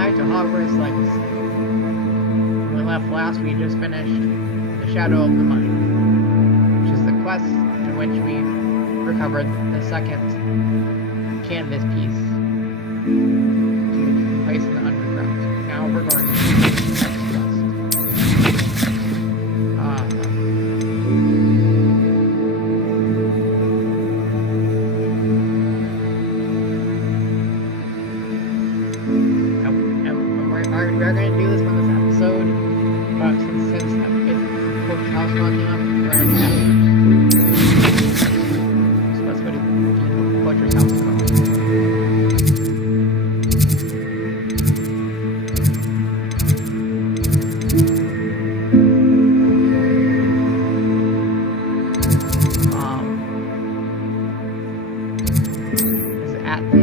back to Hogwarts Legacy. When we left last, we just finished The Shadow of the Mind, which is the quest in which we recovered the second canvas piece to place in the underground. Now we're going to the next quest. We're going to do this on this episode, but since it's booked house long enough, we're going to have to. So let's go to the butcher's house. Is it at the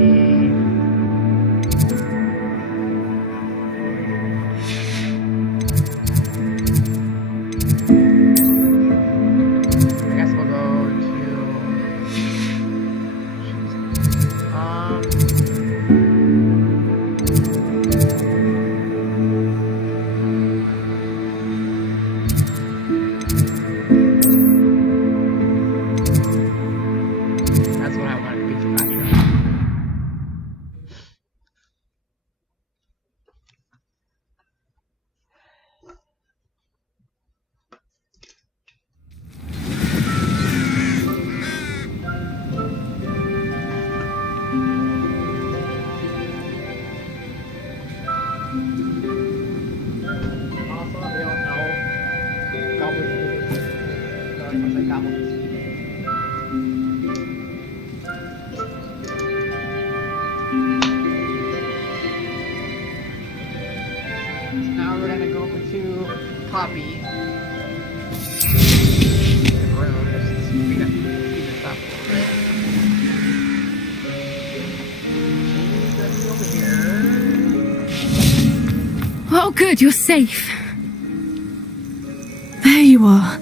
Now we're gonna go over to Poppy. The room, just speed this up a little bit. She's over here. Oh good, you're safe. There you are.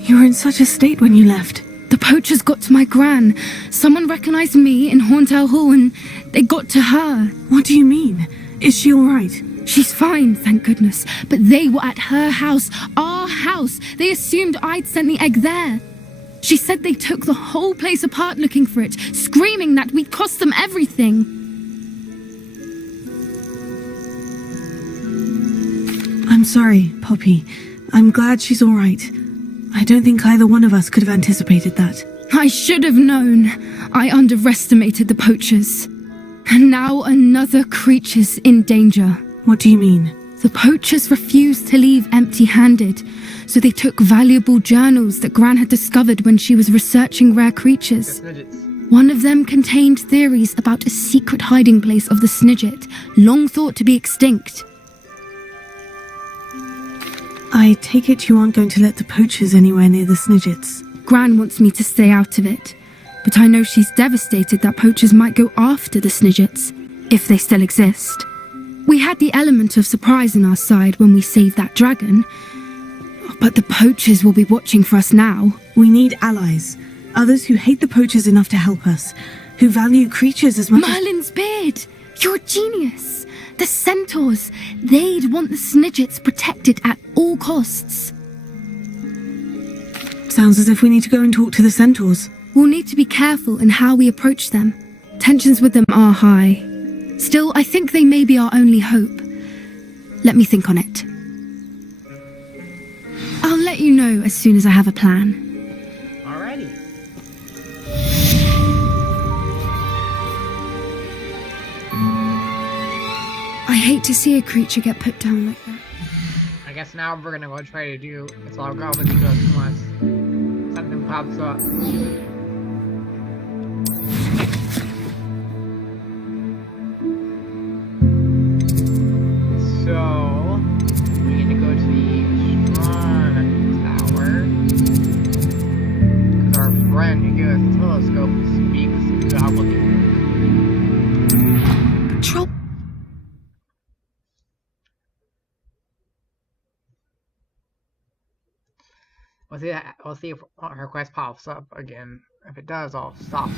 You were in such a state when you left. The poachers got to my gran. Someone recognized me in Hauntel Hall and they got to her. What do you mean? Is she alright? She's fine, thank goodness. But they were at her house, our house. They assumed I'd sent the egg there. She said they took the whole place apart looking for it, screaming that we'd cost them everything. I'm sorry, Poppy. I'm glad she's alright. I don't think either one of us could have anticipated that. I should have known. I underestimated the poachers. And now another creature's in danger. What do you mean? The poachers refused to leave empty-handed, so they took valuable journals that Gran had discovered when she was researching rare creatures. One of them contained theories about a secret hiding place of the Snidget, long thought to be extinct. I take it you aren't going to let the poachers anywhere near the Snidgets. Gran wants me to stay out of it, but I know she's devastated that poachers might go after the Snidgets, if they still exist. We had the element of surprise on our side when we saved that dragon, but the poachers will be watching for us now. We need allies, others who hate the poachers enough to help us, who value creatures as much Merlin's beard! You're a genius! The centaurs, they'd want the Snidgets protected at all costs. Sounds as if we need to go and talk to the centaurs. We'll need to be careful in how we approach them. Tensions with them are high. Still, I think they may be our only hope. Let me think on it. I'll let you know as soon as I have a plan. Alrighty. I hate to see a creature get put down like that. I guess now we're gonna go try to do it's all goblin does unless something pops up. So we need to go to the astronomy tower because our friend who gave us the telescope speaks goblin. Patrol. We'll see if her quest pops up again. If it does, I'll stop.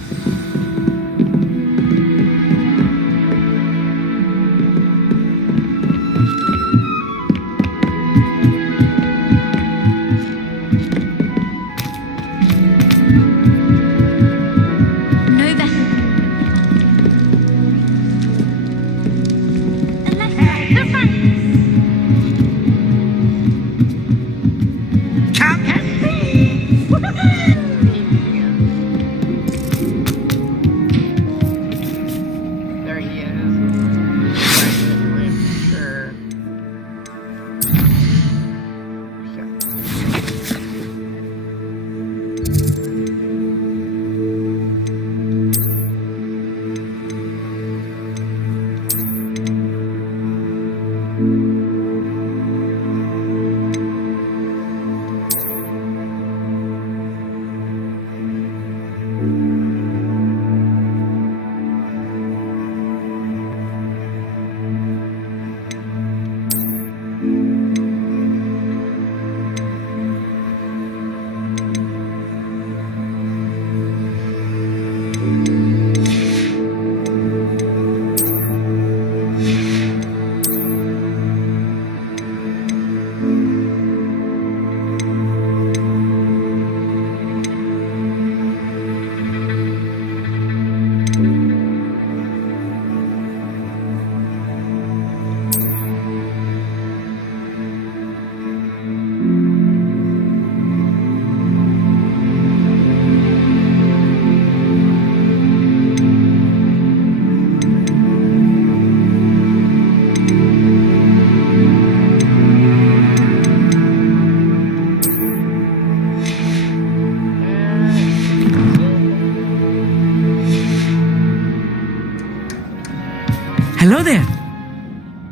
Hello there.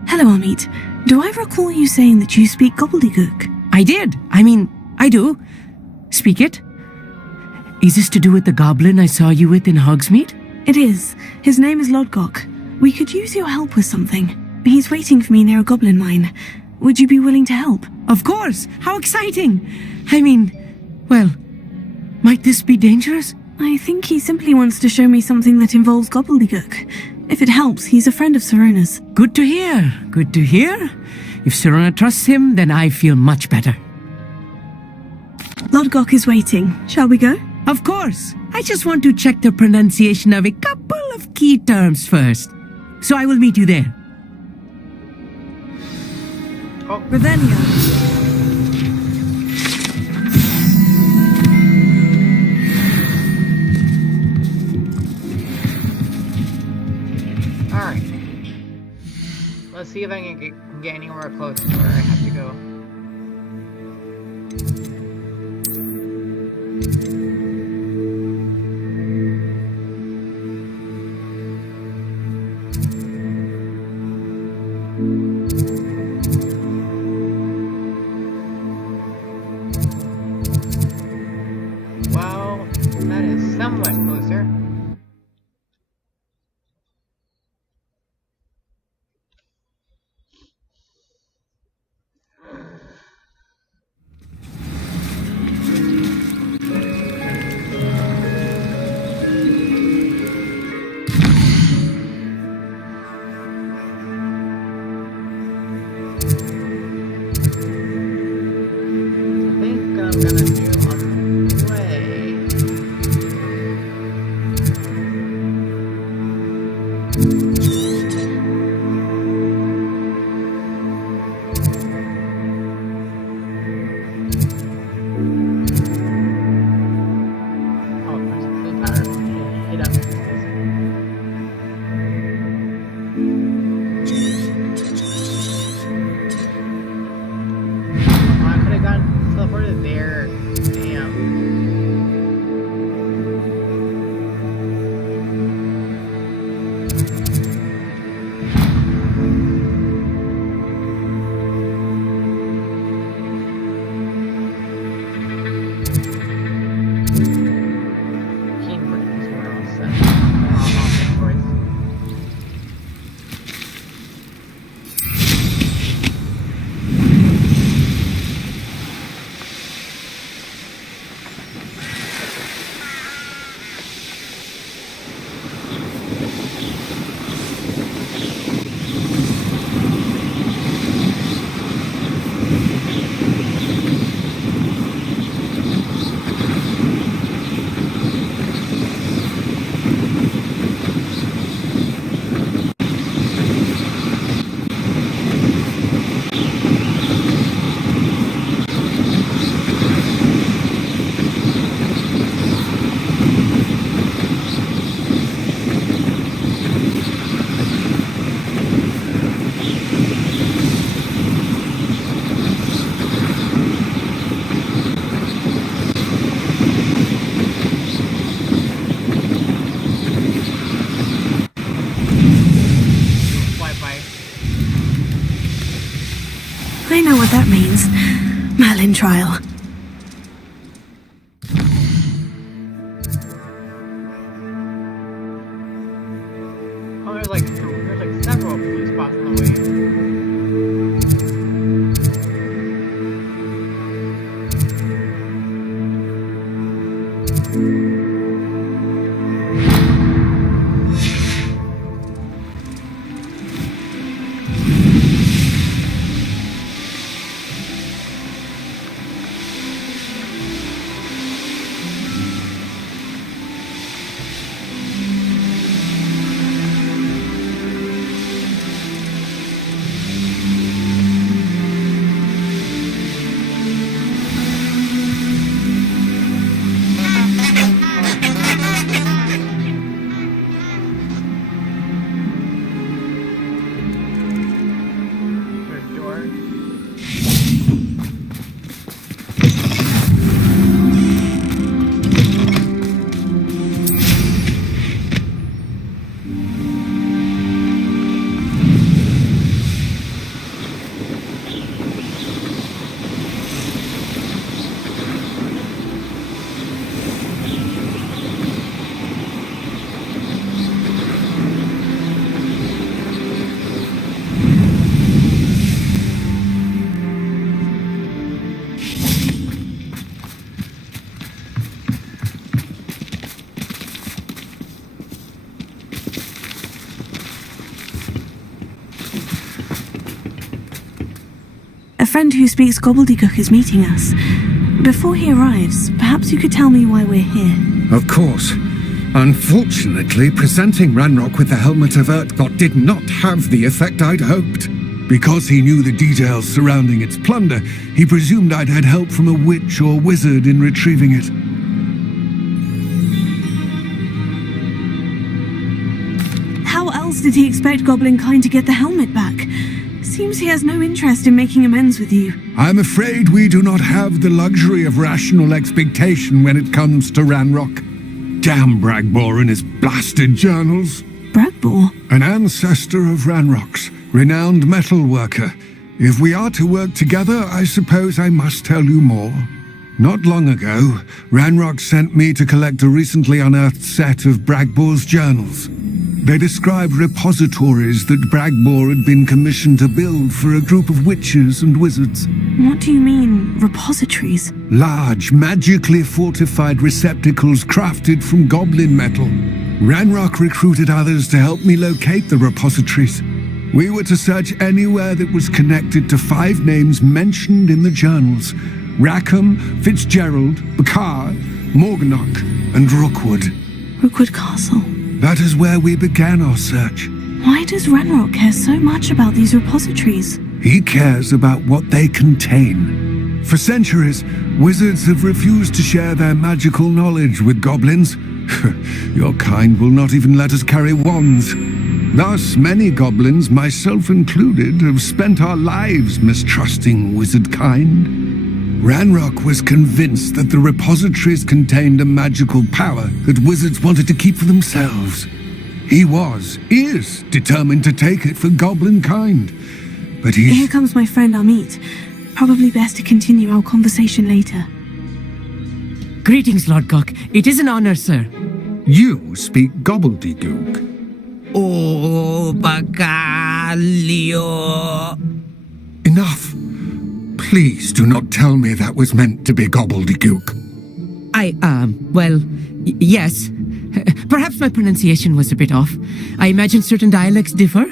Hello, Amit. Do I recall you saying that you speak gobbledygook? I did. I do. Speak it. Is this to do with the goblin I saw you with in Hogsmeade? It is. His name is Lodgok. We could use your help with something. He's waiting for me near a goblin mine. Would you be willing to help? Of course. How exciting. Well, might this be dangerous? I think he simply wants to show me something that involves gobbledygook. If it helps, he's a friend of Sirona's. Good to hear. Good to hear. If Sirona trusts him, then I feel much better. Lodgok is waiting. Shall we go? Of course. I just want to check the pronunciation of a couple of key terms first. So I will meet you there. Oh, Ravenia. alright. Let's see if I can get anywhere close to where I have to go. Well, that is somewhat closer. I think I'm gonna do on the way. Oh, there's a blue powder. Hit up. Oh, I could have gone teleported there. Damn. Kingbridge is where I'll set. I'll make I know what that means. Merlin trial. Oh, there's like several blue spots on the way. friend who speaks gobbledygook is meeting us. Before he arrives, perhaps you could tell me why we're here. Of course. Unfortunately, presenting Ranrock with the Helmet of Urtkot did not have the effect I'd hoped. Because he knew the details surrounding its plunder, he presumed I'd had help from a witch or wizard in retrieving it. How else did he expect Goblinkind to get the helmet back? Seems he has no interest in making amends with you. I'm afraid we do not have the luxury of rational expectation when it comes to Ranrock. Damn Bragbor and his blasted journals. Bragbor? An ancestor of Ranrock's, renowned metal worker. If we are to work together, I suppose I must tell you more. Not long ago, Ranrock sent me to collect a recently unearthed set of Bragbor's journals. They described repositories that Bragbor had been commissioned to build for a group of witches and wizards. What do you mean, repositories? Large, magically fortified receptacles crafted from goblin metal. Ranrock recruited others to help me locate the repositories. We were to search anywhere that was connected to 5 names mentioned in the journals: Rackham, Fitzgerald, Bakar, Morganach, and Rookwood. Rookwood Castle. That is where we began our search. Why does Ranrock care so much about these repositories? He cares about what they contain. For centuries, wizards have refused to share their magical knowledge with goblins. Your kind will not even let us carry wands. Thus, many goblins, myself included, have spent our lives mistrusting wizard kind. Ranrock was convinced that the repositories contained a magical power that wizards wanted to keep for themselves. He is determined to take it for goblin kind. But Here comes my friend Amit. Probably best to continue our conversation later. Greetings, Lodgok. It is an honor, sir. You speak gobbledygook. Oh, Bagalio. Enough. Please do not tell me that was meant to be gobbledygook. Yes. Perhaps my pronunciation was a bit off. I imagine certain dialects differ.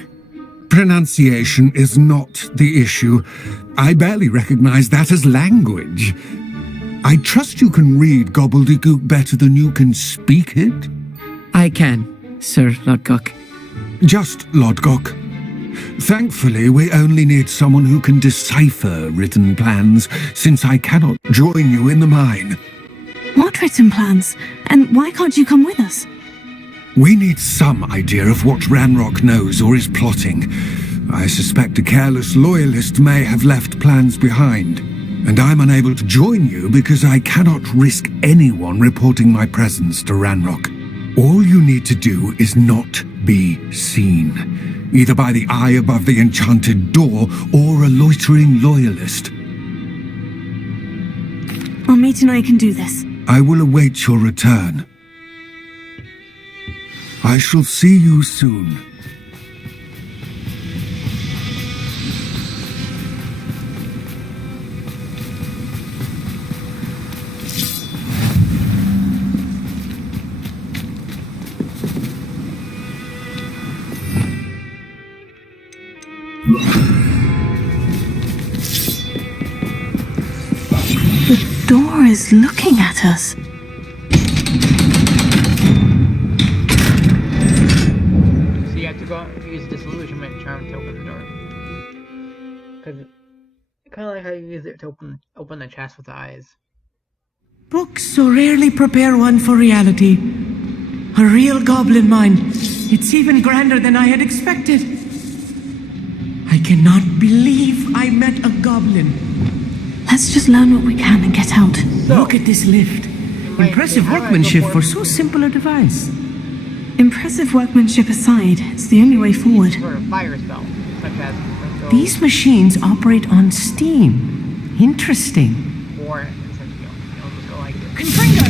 Pronunciation is not the issue. I barely recognize that as language. I trust you can read gobbledygook better than you can speak it? I can, Sir Lodgok. Just Lodgok. Thankfully, we only need someone who can decipher written plans, since I cannot join you in the mine. What written plans? And why can't you come with us? We need some idea of what Ranrock knows or is plotting. I suspect a careless loyalist may have left plans behind, and I'm unable to join you because I cannot risk anyone reporting my presence to Ranrock. All you need to do is not be seen, either by the eye above the enchanted door or a loitering loyalist. Amit and I can do this. I will await your return. I shall see you soon. The door is looking at us. So you have to go use disillusionment charm to open the door. Cause kind of like how you use it to open the chest with the eyes. Books so rarely prepare one for reality. A real goblin mine. It's even grander than I had expected. I cannot believe I met a goblin. Let's just learn what we can and get out. Look at this lift. Impressive workmanship for so simple a device. Impressive workmanship aside, it's the only way forward. For a fire spell, such as These machines operate on steam. Interesting. or instead you'll just go like this. Confringo!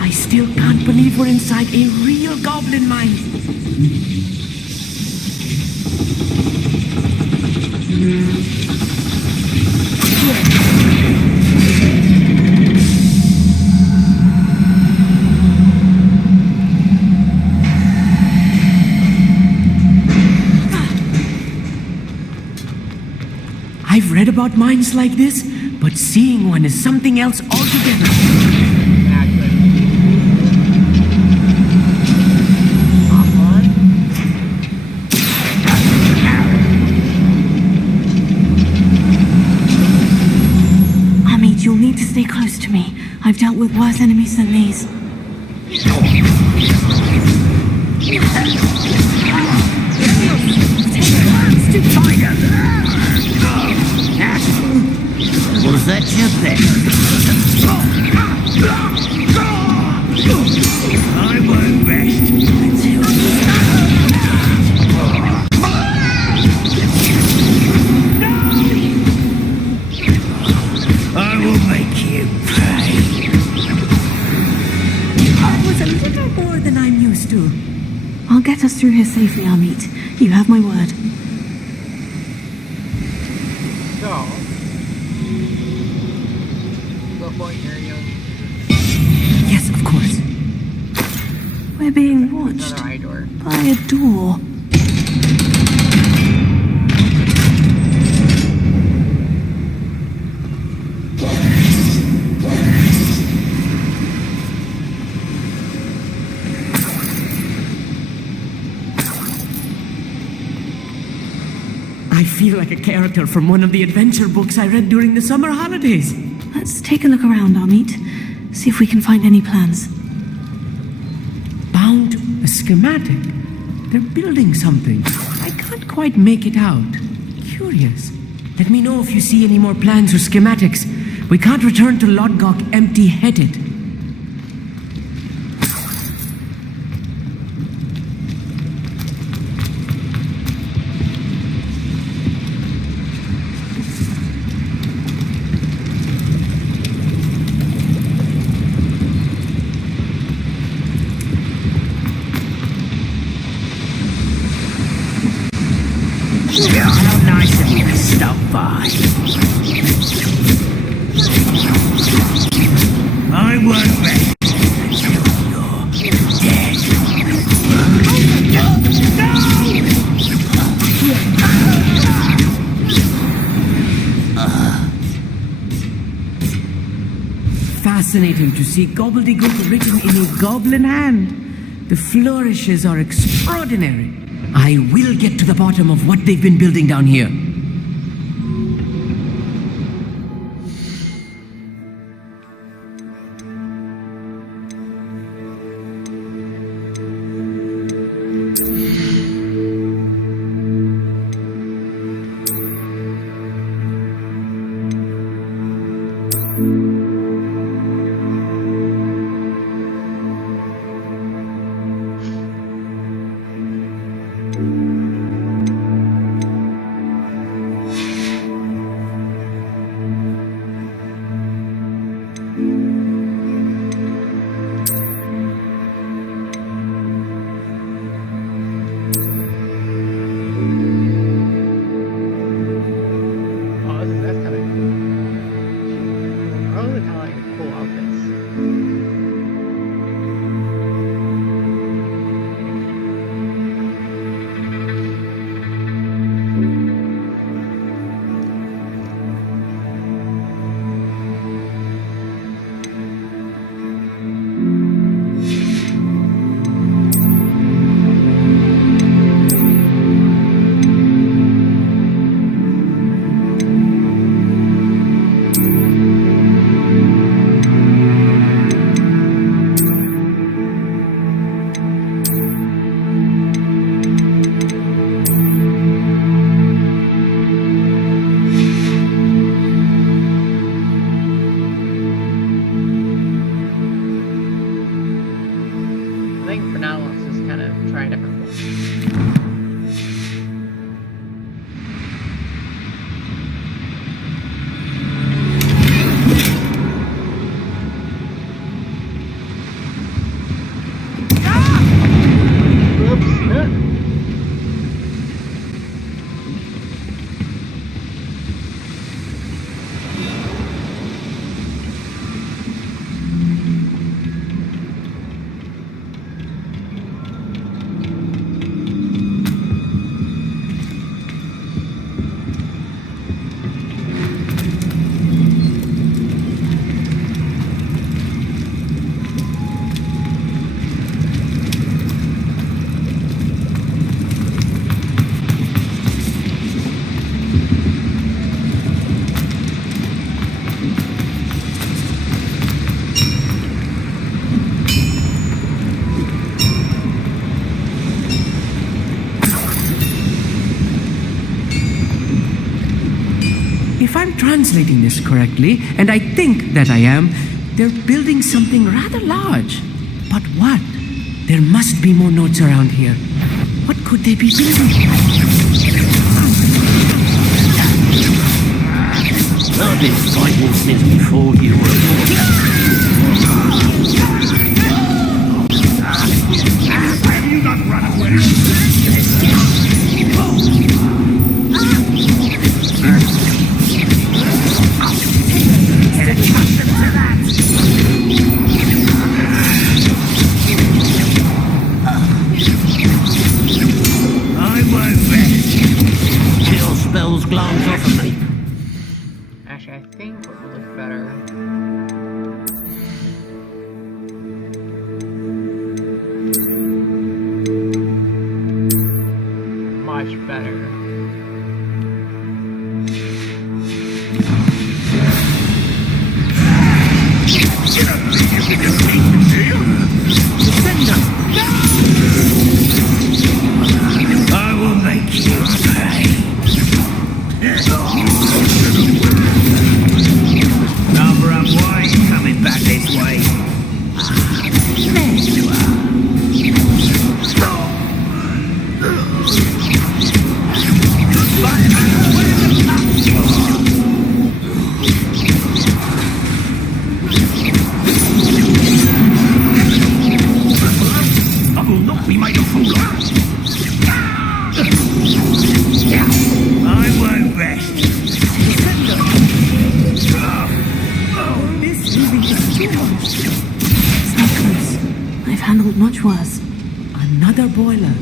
I still can't believe we're inside a real goblin mine. I've read about mines like this, but seeing one is something else altogether. Exactly. Come on. Amit, you'll need to stay close to me. I've dealt with worse enemies than these. Was that your best? I work best. I will make you pay. That was a little more than I'm used to. I'll get us through here safely, Amit. You have my word. So, go point here, you. Yes, of course. We're being watched Another eye door. by a door. I feel like a character from one of the adventure books I read during the summer holidays. Let's take a look around, Amit. See if we can find any plans. Bound a schematic. They're building something. I can't quite make it out. Curious. Let me know if you see any more plans or schematics. We can't return to Lodgok empty-headed. How nice of you to stop by. I work best. You're dead. Fascinating to see gobbledygook written in a goblin hand. The flourishes are extraordinary. I will get to the bottom of what they've been building down here. if I'm translating this correctly, and I think that I am, they're building something rather large. But what? There must be more notes around here. What could they be building? I've been fighting since before you were born. Have you not run away? I won't rest. Till spells glance off of me. Actually, I think what would look better. Much better. You don't think you can defeat me, do you? Defender! I will make you pay. Number up, why are you coming back this way? There you are. I will not be made a fool of. I won't rest. This really is too much. Stay close. I've handled much worse. Another boiler.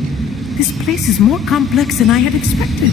This place is more complex than I had expected.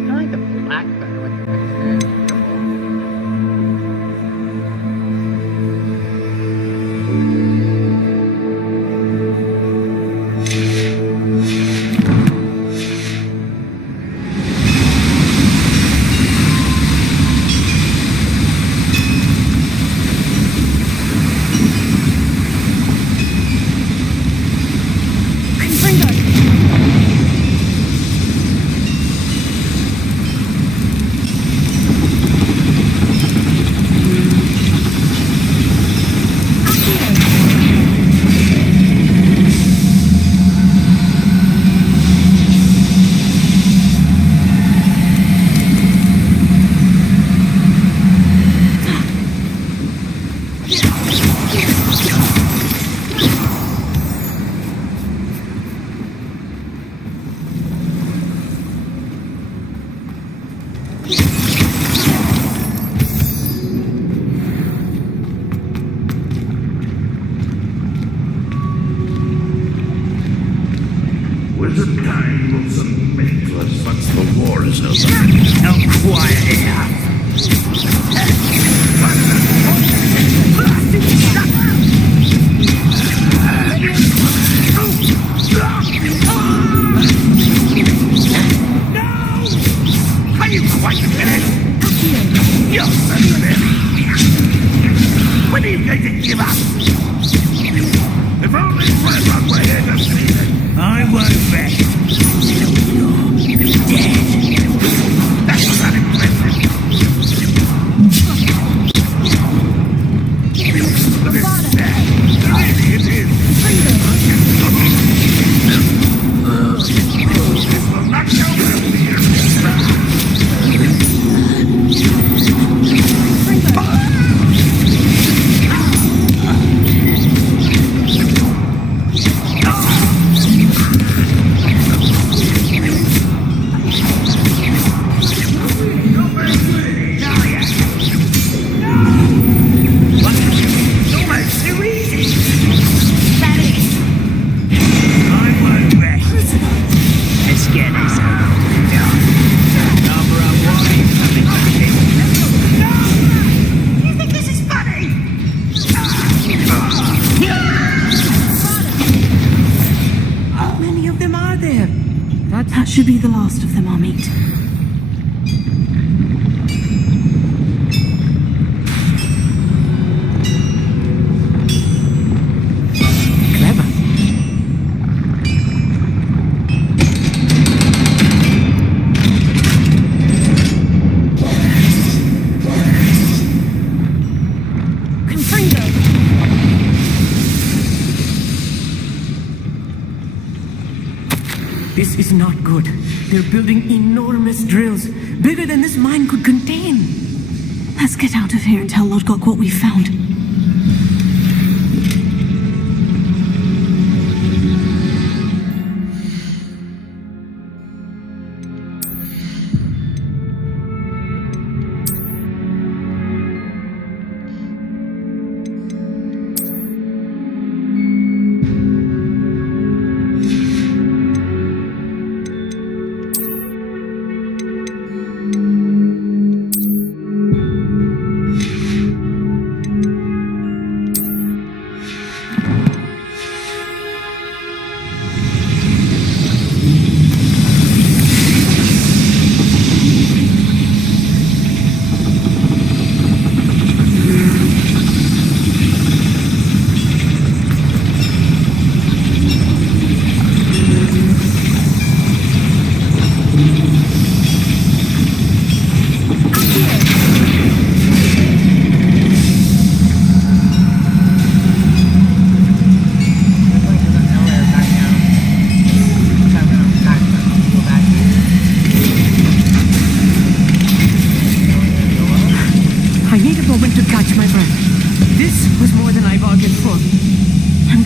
I like the black better with the purple. Wizard kind will submit to us once the war is over. Now quiet here. No! Are you quite finished? You're finished. When are you going to give up? If only everyone were here to see it. I won't rest. You're dead. That's not impressive. Look at that. Really, it is. This will not go well here. good. They're building enormous drills, bigger than this mine could contain. Let's get out of here and tell Lodgok what we found.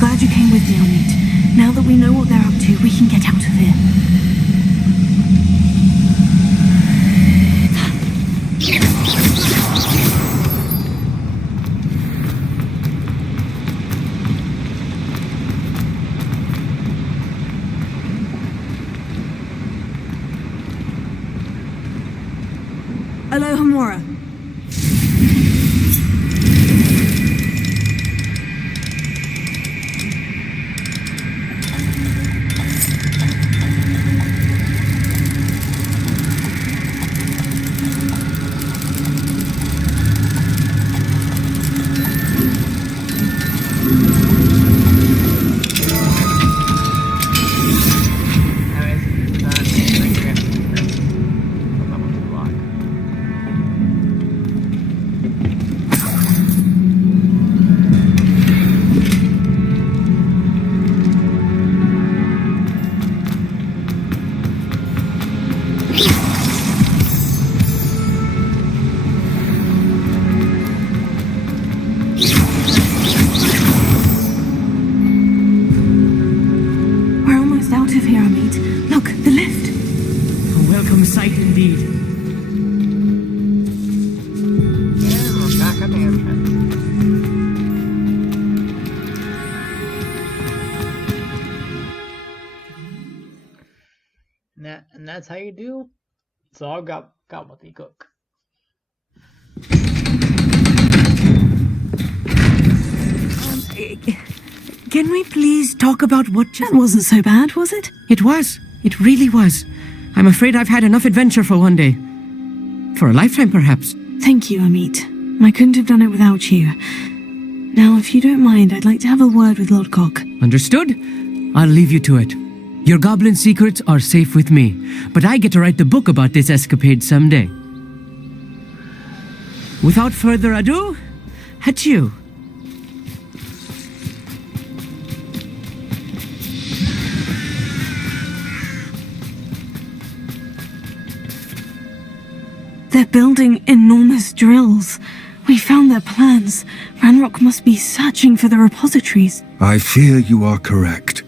glad you came with me, Amit. Now that we know what they're up to, we can get out of here. Aloha Mora. Sight indeed. And we're back at the entrance. And that's how you do. So I got what they cook. Can we please talk about what just... That wasn't so bad, was it? It was. It really was. I'm afraid I've had enough adventure for one day. For a lifetime, perhaps. Thank you, Amit. I couldn't have done it without you. Now, if you don't mind, I'd like to have a word with Lodgok. Understood? I'll leave you to it. Your goblin secrets are safe with me, but I get to write the book about this escapade someday. Without further ado, adieu. They're building enormous drills. We found their plans. Ranrock must be searching for the repositories. I fear you are correct.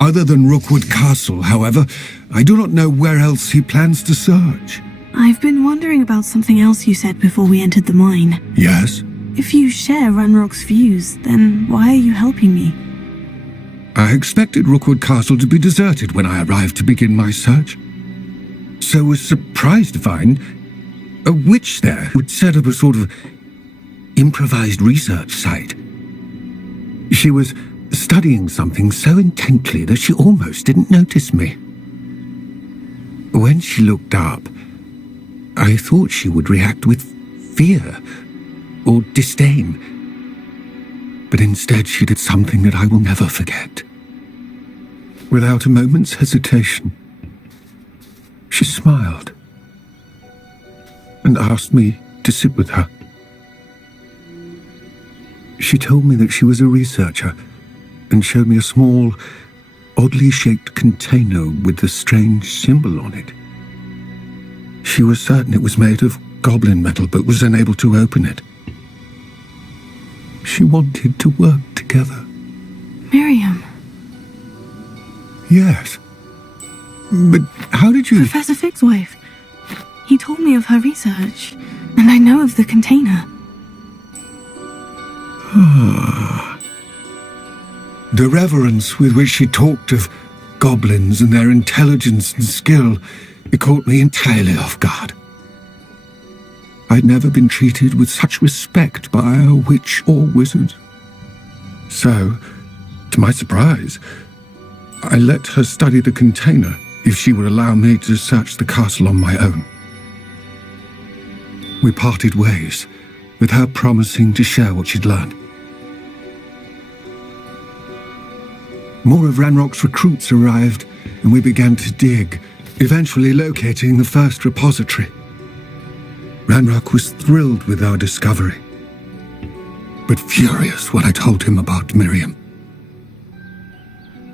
Other than Rookwood Castle, however, I do not know where else he plans to search. I've been wondering about something else you said before we entered the mine. Yes? If you share Ranrock's views, then why are you helping me? I expected Rookwood Castle to be deserted when I arrived to begin my search. So was surprised to find a witch there who'd set up a sort of improvised research site. She was studying something so intently that she almost didn't notice me. When she looked up, I thought she would react with fear or disdain. But instead she did something that I will never forget. Without a moment's hesitation, she smiled and asked me to sit with her. She told me that she was a researcher and showed me a small, oddly shaped container with the strange symbol on it. She was certain it was made of goblin metal, but was unable to open it. She wanted to work together. Miriam. Yes. But how did you... Professor Fig's wife. He told me of her research, and I know of the container. The reverence with which she talked of goblins and their intelligence and skill, it caught me entirely off guard. I'd never been treated with such respect by a witch or wizard. So, to my surprise, I let her study the container if she would allow me to search the castle on my own. We parted ways, with her promising to share what she'd learned. More of Ranrock's recruits arrived, and we began to dig, eventually locating the first repository. Ranrock was thrilled with our discovery, but furious when I told him about Miriam.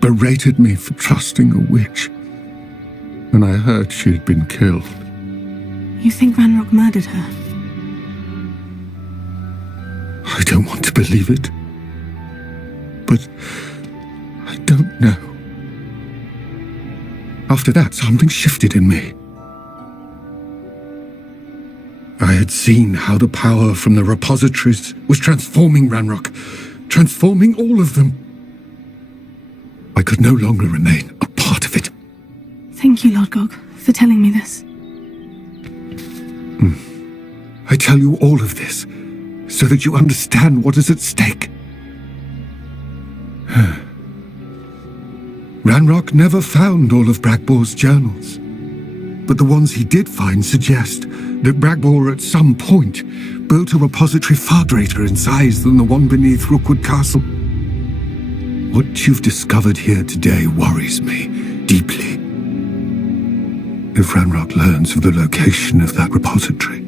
Berated me for trusting a witch, and I heard she'd been killed. You think Ranrock murdered her? I don't want to believe it, but I don't know. After that, something shifted in me. I had seen how the power from the repositories was transforming Ranrock, transforming all of them. I could no longer remain a part of it. Thank you, Lodgok, for telling me this. I tell you all of this so that you understand what is at stake. Ranrock never found all of Bragbor's journals, but the ones he did find suggest that Bragbor at some point built a repository far greater in size than the one beneath Rookwood Castle. What you've discovered here today worries me deeply. If Ranrock learns of the location of that repository,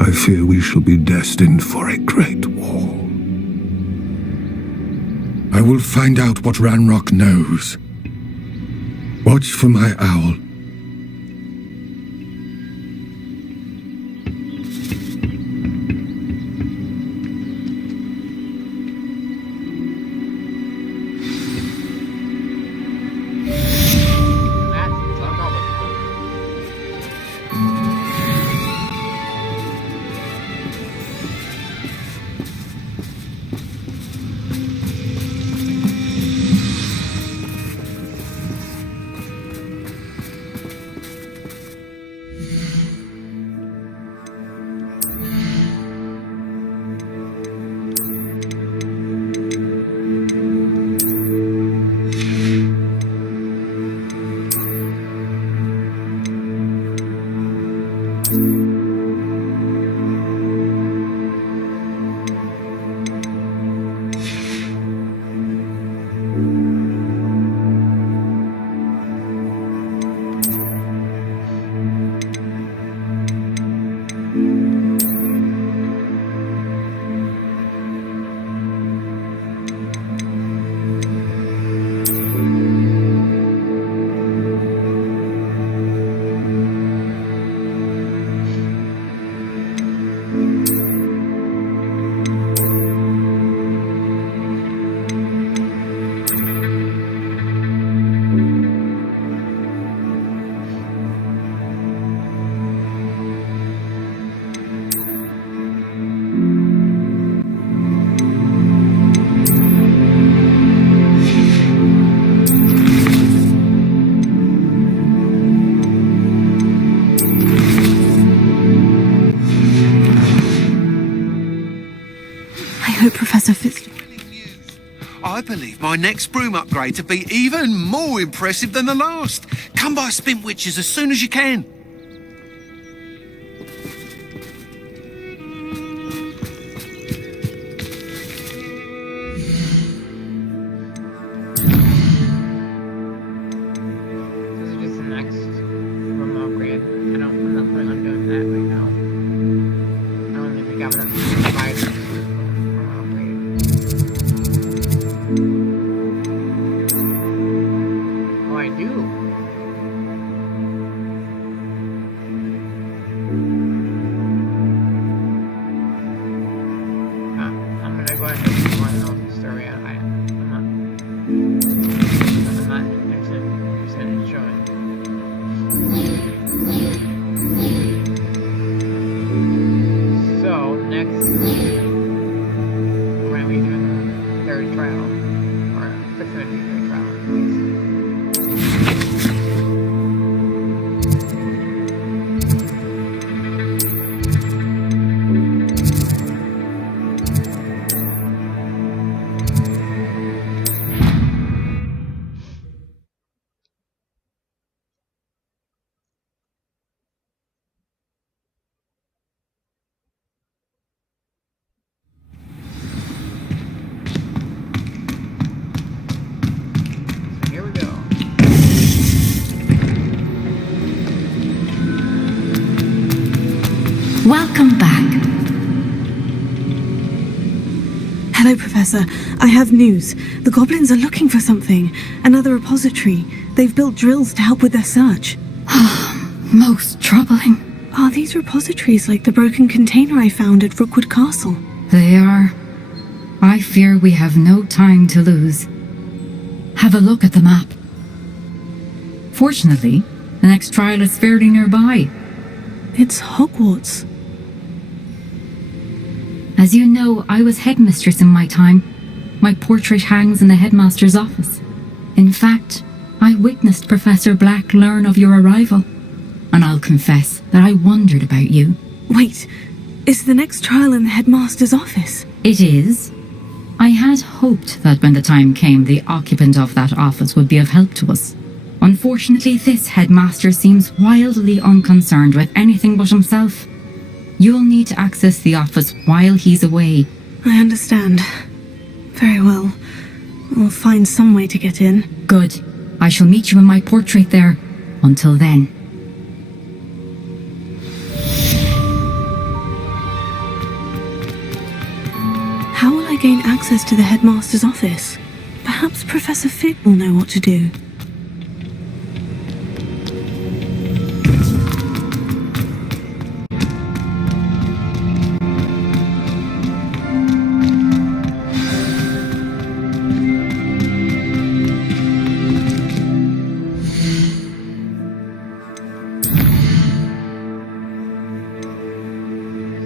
I fear we shall be destined for a great war. I will find out what Ranrock knows. Watch for my owl. Professor Fitz. I believe my next broom upgrade to be even more impressive than the last. Come by Spint Witches as soon as you can. This is just the next room upgrade. I'm not planning on doing that right now. I don't think we got enough spiders. Welcome back. Hello, Professor. I have news. The goblins are looking for something. Another repository. They've built drills to help with their search. Most troubling. Are these repositories like the broken container I found at Rookwood Castle? They are. I fear we have no time to lose. Have a look at the map. Fortunately, the next trial is fairly nearby. It's Hogwarts. As you know, I was headmistress in my time. My portrait hangs in the headmaster's office. In fact, I witnessed Professor Black learn of your arrival. And I'll confess that I wondered about you. Wait, is the next trial in the headmaster's office? It is. I had hoped that when the time came, the occupant of that office would be of help to us. Unfortunately, this headmaster seems wildly unconcerned with anything but himself. You'll need to access the office while he's away. I understand. Very well. I'll find some way to get in. Good. I shall meet you in my portrait there. Until then. How will I gain access to the headmaster's office? Perhaps Professor Fig will know what to do.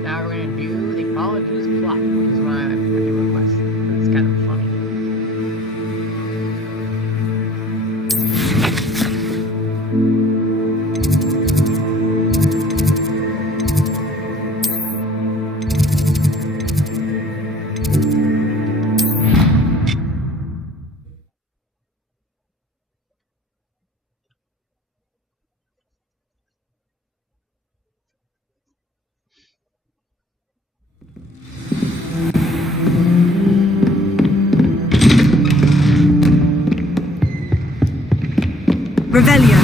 Now we're going to do the college's plot, which is my favorite quest. It's kind of funny. Revelio.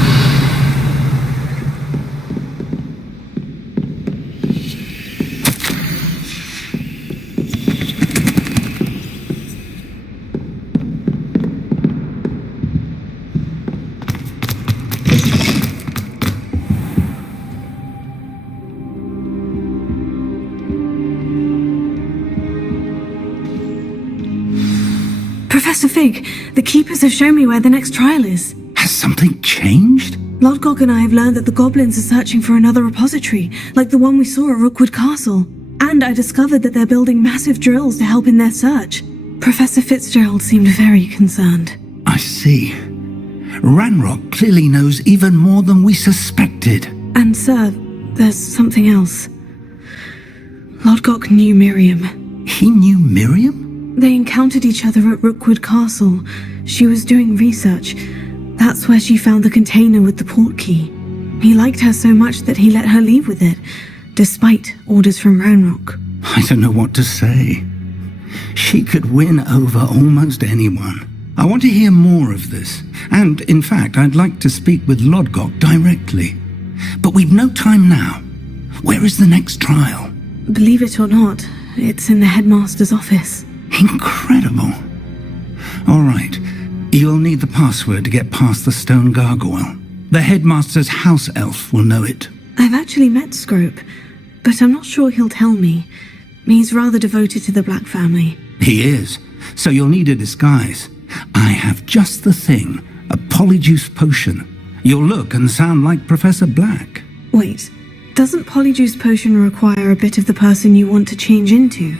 Professor Fig, the Keepers have shown me where the next trial is. Has something changed? Lodgok and I have learned that the goblins are searching for another repository, like the one we saw at Rookwood Castle. And I discovered that they're building massive drills to help in their search. Professor Fitzgerald seemed very concerned. I see. Ranrock clearly knows even more than we suspected. And sir, there's something else. Lodgok knew Miriam. He knew Miriam? They encountered each other at Rookwood Castle. She was doing research. That's where she found the container with the port key. He liked her so much that he let her leave with it, despite orders from Ranrock. I don't know what to say. She could win over almost anyone. I want to hear more of this. And, in fact, I'd like to speak with Lodgok directly. But we've no time now. Where is the next trial? Believe it or not, it's in the headmaster's office. Incredible. All right. You'll need the password to get past the stone gargoyle. The headmaster's house elf will know it. I've actually met Scrope, but I'm not sure he'll tell me. He's rather devoted to the Black family. He is. So you'll need a disguise. I have just the thing. A polyjuice potion. You'll look and sound like Professor Black. Wait, doesn't Polyjuice Potion require a bit of the person you want to change into?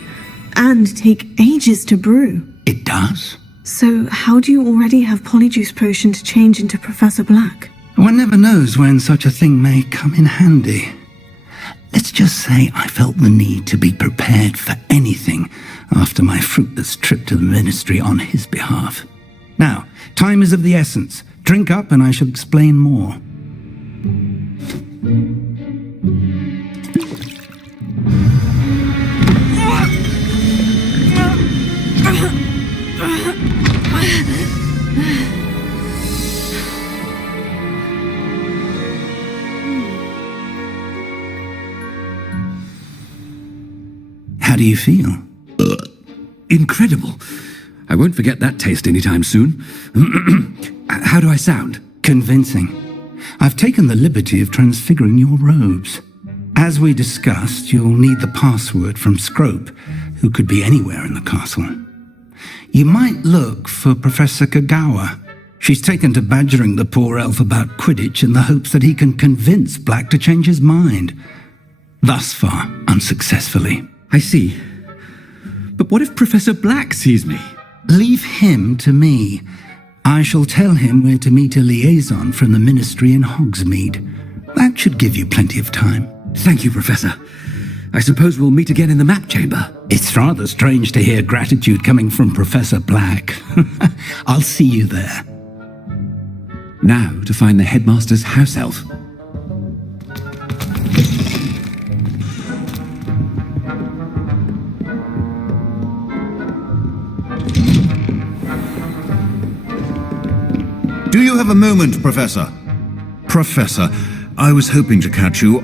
And take ages to brew? It does. So how do you already have Polyjuice Potion to change into Professor Black? One never knows when such a thing may come in handy. Let's just say I felt the need to be prepared for anything after my fruitless trip to the ministry on his behalf. Now, time is of the essence. Drink up and I shall explain more. How do you feel? Incredible. I won't forget that taste anytime soon. How do I sound? Convincing. I've taken the liberty of transfiguring your robes. As we discussed, you'll need the password from Scrope, who could be anywhere in the castle. You might look for Professor Kagawa. She's taken to badgering the poor elf about Quidditch in the hopes that he can convince Black to change his mind. Thus far, unsuccessfully. I see. But what if Professor Black sees me? Leave him to me. I shall tell him where to meet a liaison from the Ministry in Hogsmeade. That should give you plenty of time. Thank you, Professor. I suppose we'll meet again in the map chamber. It's rather strange to hear gratitude coming from Professor Black. I'll see you there. Now to find the headmaster's house elf. Do you have a moment, Professor? Professor, I was hoping to catch you.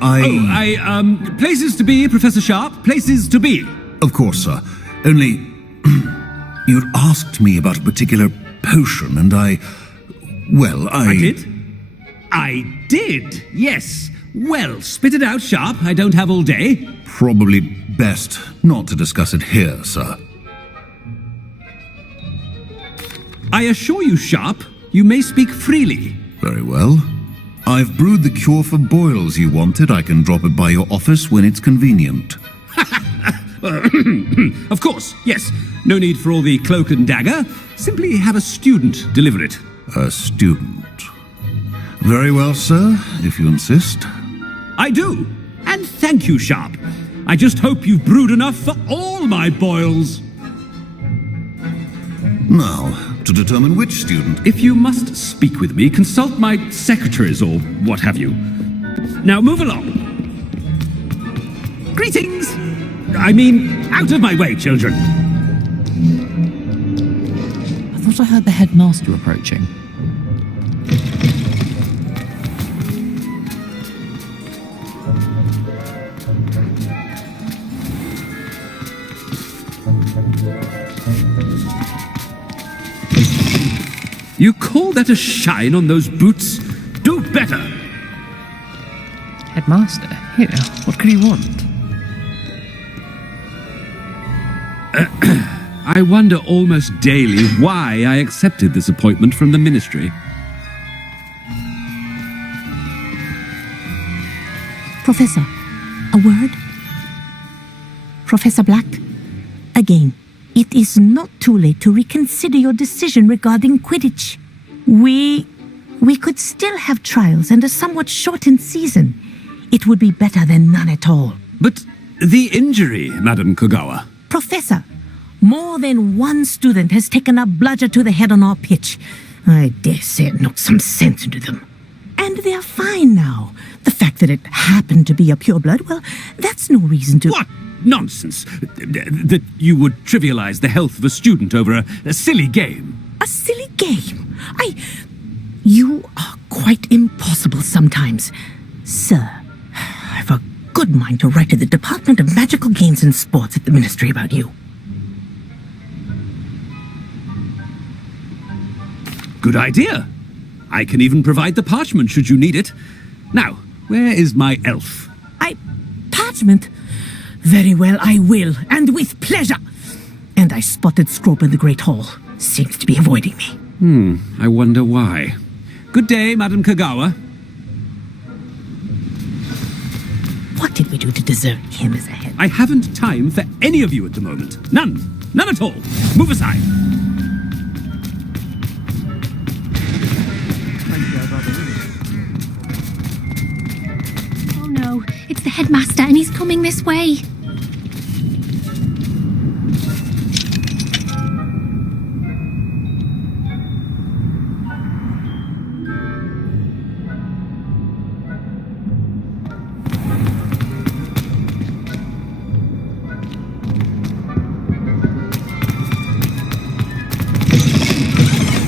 Places to be, Professor Sharp. Places to be. Of course, sir. Only, you'd asked me about a particular potion, and I did? I did, yes. Well, spit it out, Sharp. I don't have all day. Probably best not to discuss it here, sir. I assure you, Sharp, you may speak freely. Very well. I've brewed the cure for boils you wanted. I can drop it by your office when it's convenient. Of course, yes. No need for all the cloak and dagger. Simply have a student deliver it. A student. Very well, sir, if you insist. I do. And thank you, Sharp. I just hope you've brewed enough for all my boils. Now, to determine which student... If you must speak with me, consult my secretaries or what have you. Now move along. Greetings! I mean, out of my way, children. I thought I heard the headmaster approaching. You call that a shine on those boots? Do better! Headmaster? Here, what could he want? I wonder almost daily why I accepted this appointment from the Ministry. Professor, a word? Professor Black, again, it is not too late to reconsider your decision regarding Quidditch. We could still have trials and a somewhat shortened season. It would be better than none at all. But the injury, Madam Kagawa. Professor, more than one student has taken a bludger to the head on our pitch. I dare say it knocked some sense into them. And they're fine now. The fact that it happened to be a pureblood, well, that's no reason to... What nonsense! That you would trivialize the health of a student over a silly game. A silly game? You are quite impossible sometimes. Sir, I've a good mind to write to the Department of Magical Games and Sports at the Ministry about you. Good idea. I can even provide the parchment should you need it. Now, where is my elf? Parchment? Very well, I will, and with pleasure. And I spotted Scrope in the Great Hall. Seems to be avoiding me. I wonder why. Good day, Madam Kagawa. What did we do to deserve him as a head? I haven't time for any of you at the moment. None. None at all. Move aside. Oh no, it's the headmaster and he's coming this way.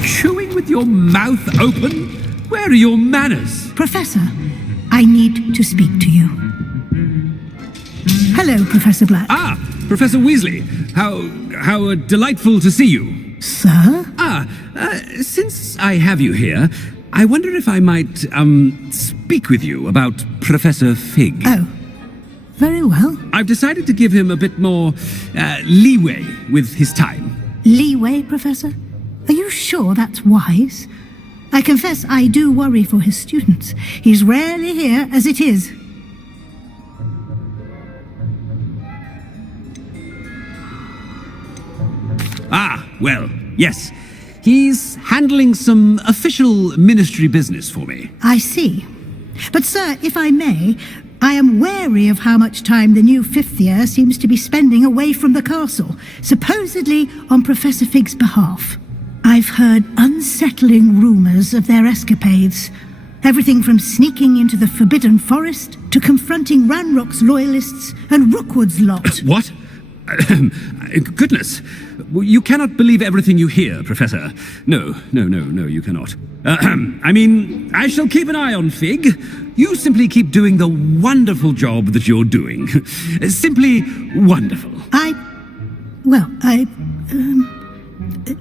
Chewing with your mouth open? Where are your manners? Professor, I need to speak to you. Hello, Professor Black. Ah, Professor Weasley. How delightful to see you. Sir? Since I have you here, I wonder if I might, speak with you about Professor Fig. Oh, very well. I've decided to give him a bit more, leeway with his time. Leeway, Professor? Are you sure that's wise? I confess I do worry for his students. He's rarely here as it is. Ah, well, yes. He's handling some official ministry business for me. I see. But, sir, if I may, I am wary of how much time the new fifth year seems to be spending away from the castle, supposedly on Professor Fig's behalf. I've heard unsettling rumors of their escapades. Everything from sneaking into the Forbidden Forest to confronting Ranrock's loyalists and Rookwood's lot. What? Goodness. You cannot believe everything you hear, Professor. No, you cannot. I mean, I shall keep an eye on Fig. You simply keep doing the wonderful job that you're doing. Simply wonderful.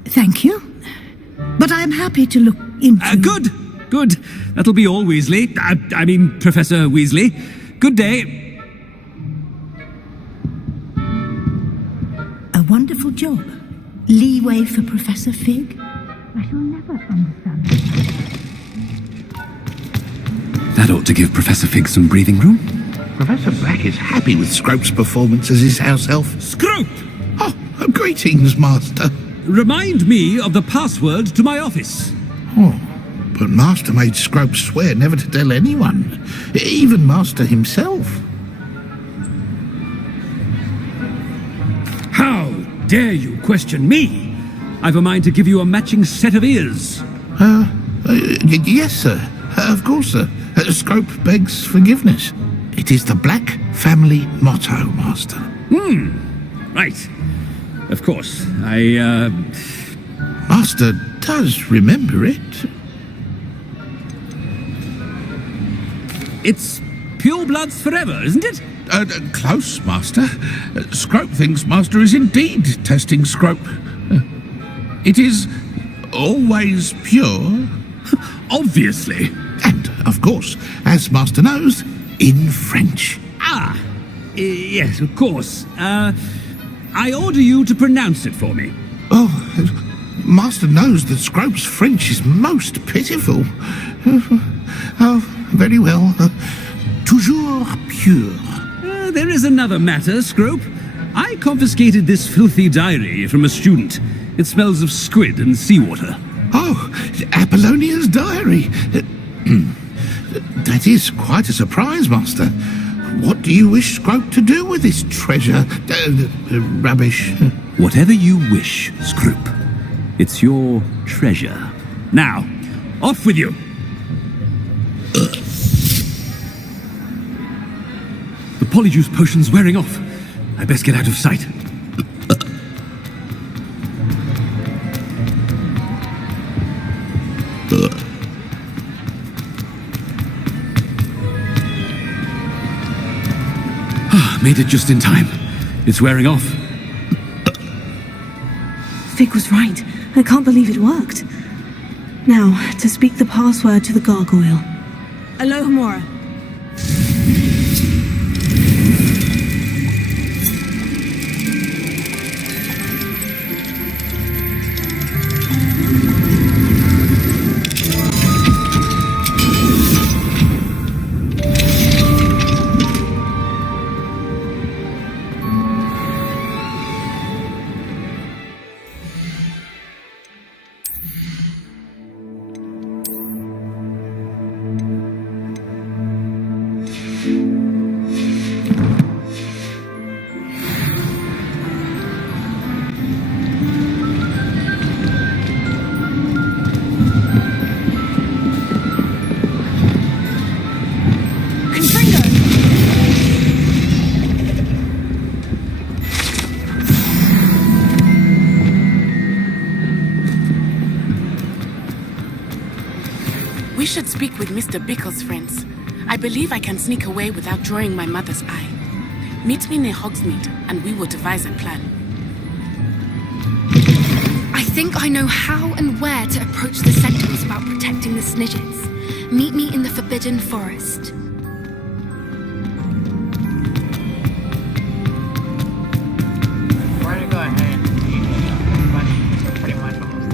Thank you. But I'm happy to look into... Good. That'll be all, Weasley. I mean, Professor Weasley. Good day. A wonderful job. Leeway for Professor Fig? I shall never understand That ought to give Professor Fig some breathing room. Professor Black is happy with Scrope's performance as his house elf. Scrope! Oh, greetings, Master. Remind me of the password to my office. Oh, but Master made Scrope swear never to tell anyone, even Master himself. How dare you question me? I've a mind to give you a matching set of ears. Yes, sir. Of course, sir. Scrope begs forgiveness. It is the Black family motto, Master. Right. Of course. Master does remember it. It's pure bloods forever, isn't it? Close, Master. Scrope thinks Master is indeed testing Scrope. It is always pure. Obviously. And, of course, as Master knows, in French. Yes, of course. I order you to pronounce it for me. Oh, Master knows that Scrope's French is most pitiful. Oh, very well. Toujours pure. There is another matter, Scrope. I confiscated this filthy diary from a student. It smells of squid and seawater. Oh, Apollonia's diary. That is quite a surprise, Master. What do you wish Scrope to do with this treasure? Rubbish. Whatever you wish, Scrope. It's your treasure. Now, off with you. The polyjuice potion's wearing off. I best get out of sight. Made it just in time. It's wearing off. Fig was right. I can't believe it worked. Now, to speak the password to the gargoyle. Alohomora. We should speak with Mr. Bickle's friends. I believe I can sneak away without drawing my mother's eye. Meet me near Hogsmeade, and we will devise a plan. I think I know how and where to approach the Sentinels about protecting the Snidgets. Meet me in the Forbidden Forest. We're gonna go ahead and read we're pretty much almost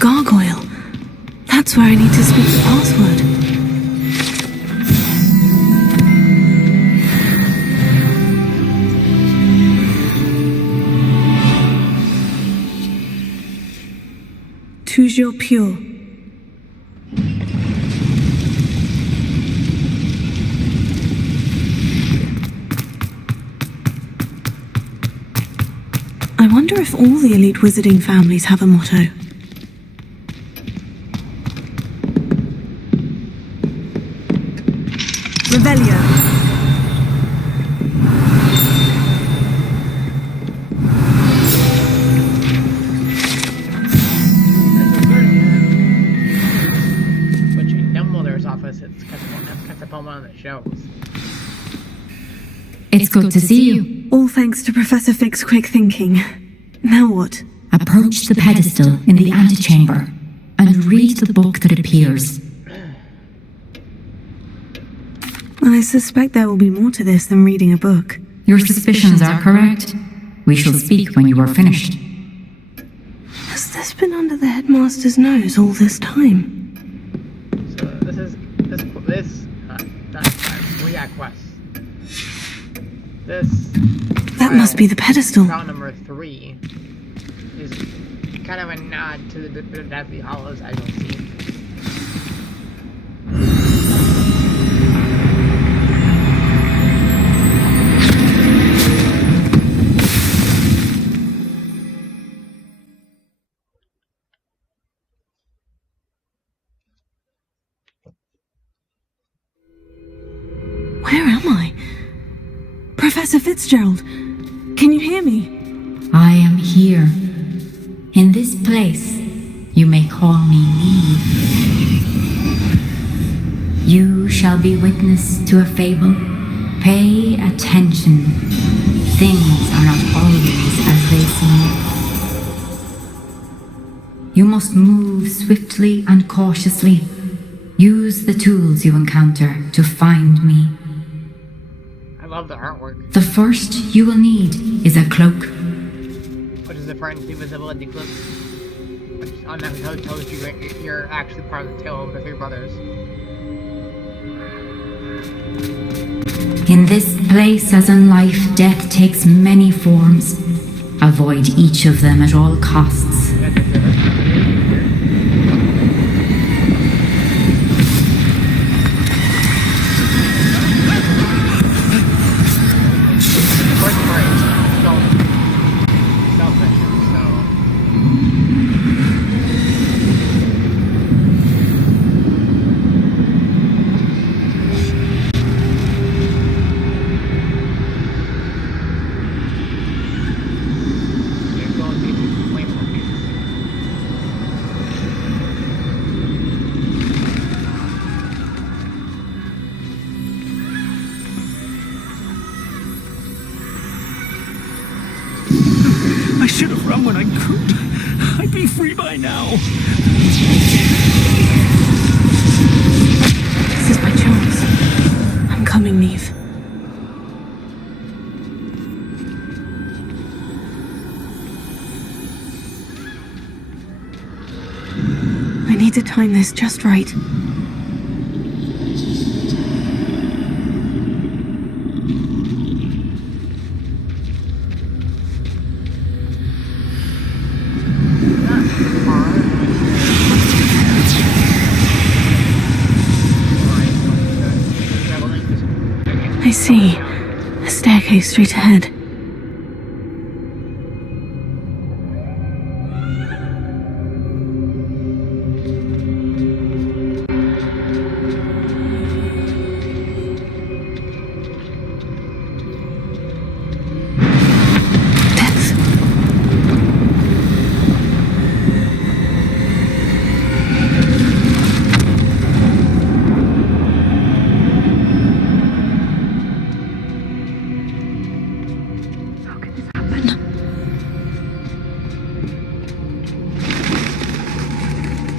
gargoyle. That's where I need to speak the password. Toujours pure. I wonder if all the elite wizarding families have a motto. Revelio. Which in Dumbledore's office, it's kept up on one of the shelves. It's good to see you. All thanks to Professor Fick's quick thinking. Now what? Approach the pedestal in the antechamber and read the book that appears. I suspect there will be more to this than reading a book. Your suspicions are correct. We shall speak when you are finished. Has this been under the headmaster's nose all this time? So quest. That must be the pedestal. Trial number 3 is kind of a nod to the Deathly Hallows I don't see. Where am I? Professor Fitzgerald, can you hear me? I am here. In this place, you may call me Neve. You shall be witness to a fable. Pay attention. Things are not always as they seem. You must move swiftly and cautiously. Use the tools you encounter to find me. I love the artwork. The first you will need is a cloak. Which is a friend's invisibility cloak. Which unknowingly tells you that you're actually part of the tale of the three brothers. In this place, as in life, death takes many forms. Avoid each of them at all costs. I should have run when I could. I'd be free by now. This is my chance. I'm coming, Neve. I need to time this just right. I see. A staircase straight ahead.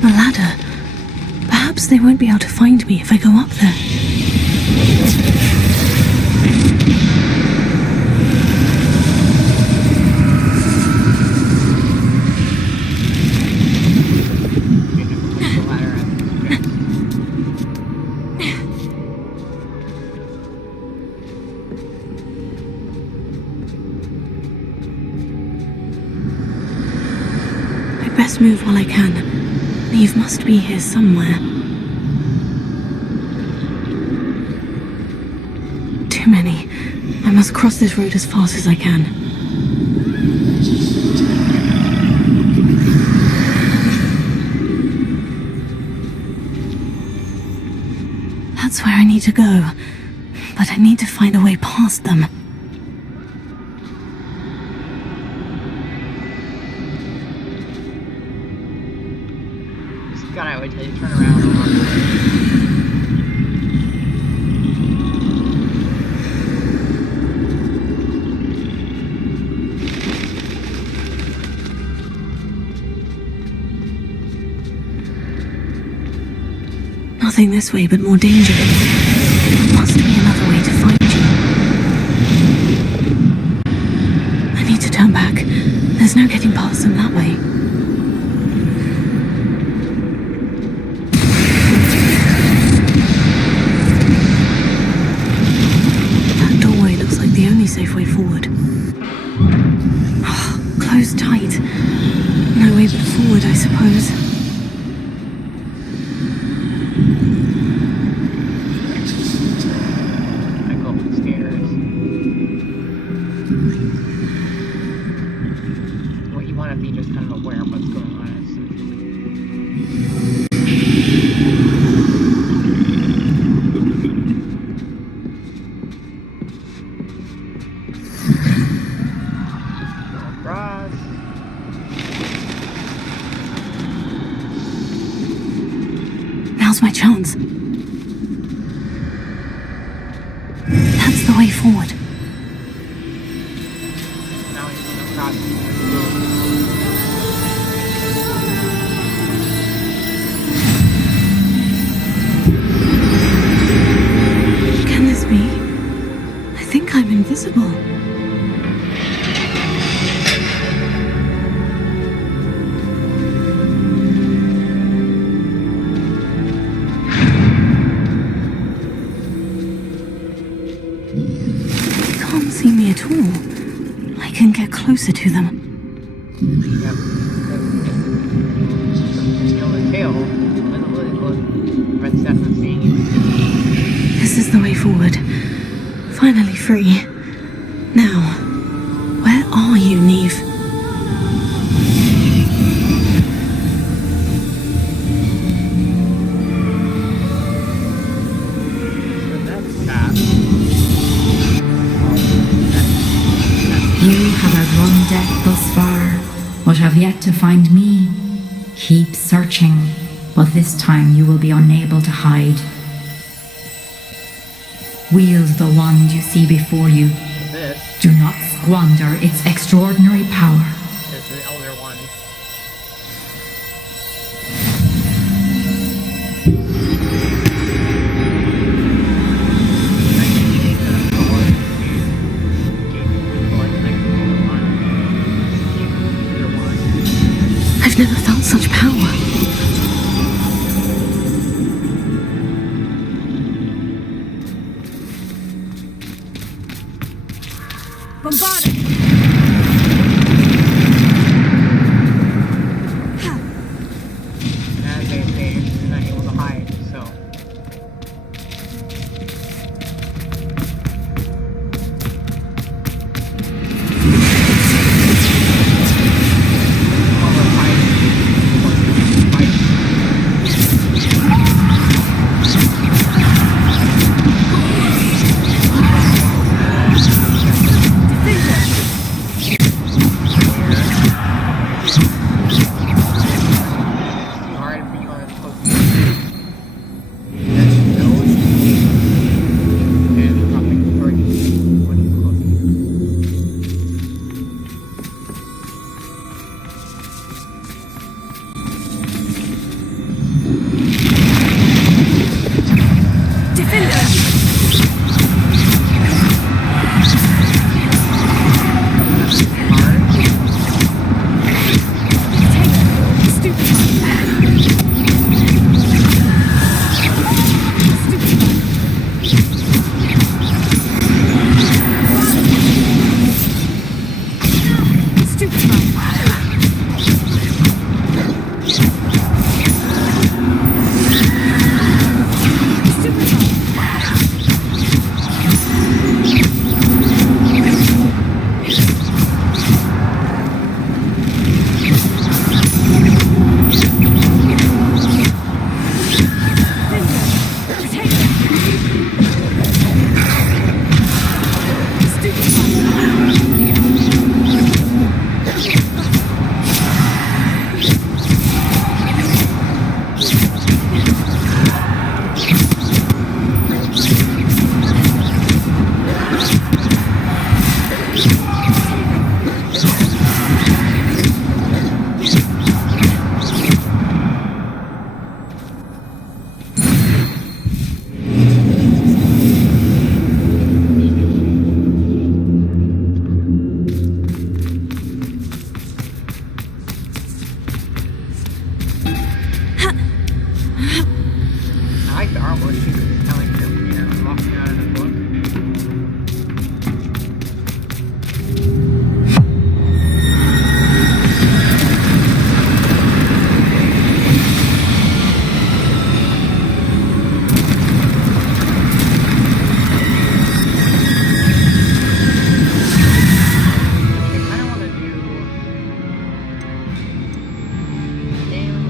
A ladder. Perhaps they won't be able to find me if I go up there. I'd best move while I can. Neve must be here somewhere. Too many. I must cross this road as fast as I can. That's where I need to go. But I need to find a way past them. Gotta wait till you turn around and walk away. Nothing this way, but more danger. Must be another way to find you. I need to turn back. There's no getting past them that way. The only safe way forward. Oh, closed tight. No way but forward, I suppose. That's the way forward. Now we've got Can this be? I think I'm invisible. They can't see me at all. I can get closer to them. Yep. The tail. Red's definitely seeing you. This is the way forward. Finally free. Now, where are you, Neve? So that's that. You have outrun death thus far, but have yet to find me. Keep searching, but this time you will be unable to hide. Wield the wand you see before you. This Do not squander its extraordinary power. is the Elder One. I've never felt such power. As they say, you're not able to hide, so.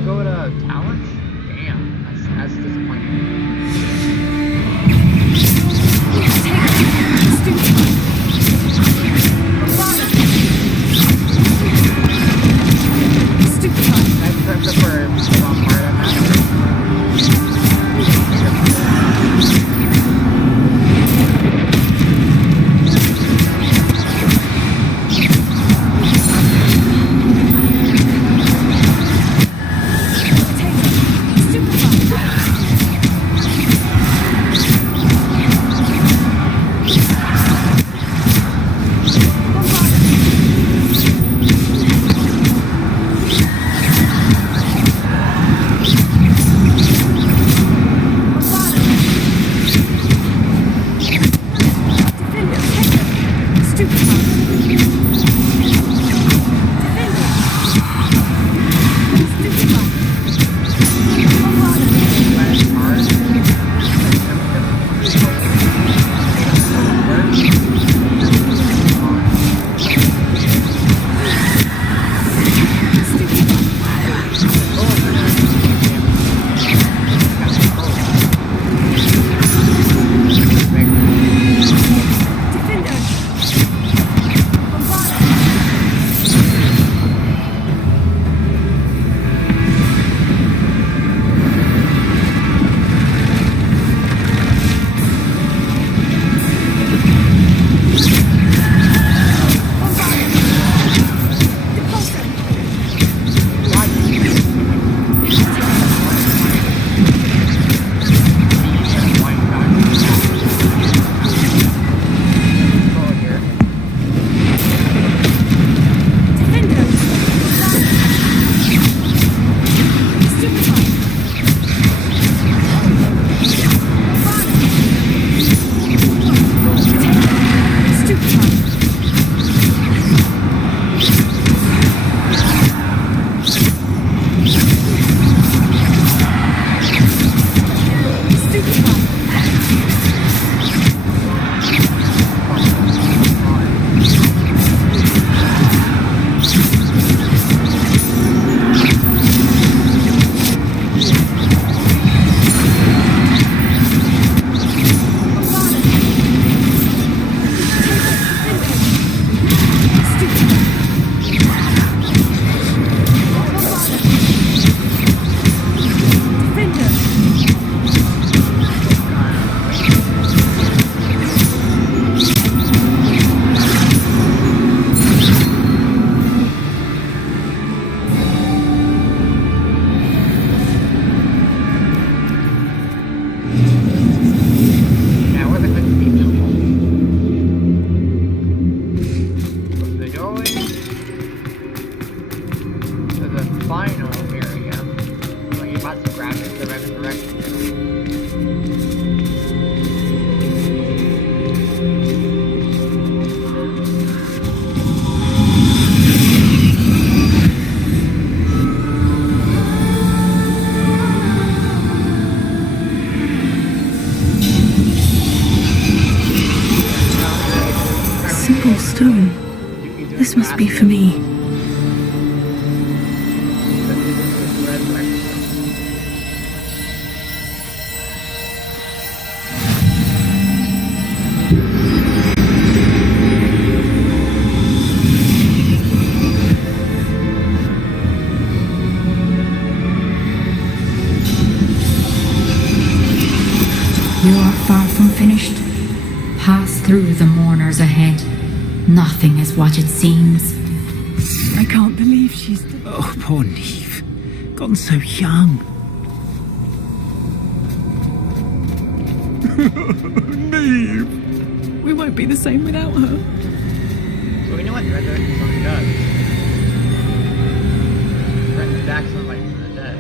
Go to talent? Damn, that's disappointing. This must be for me. You are far from finished. Pass through the mourners ahead. Nothing is what it seems. I can't believe she's... Oh, poor Neve. Gone so young. Neve! We won't be the same without her. So we know what the resurrection song does. Brings back somebody from the dead.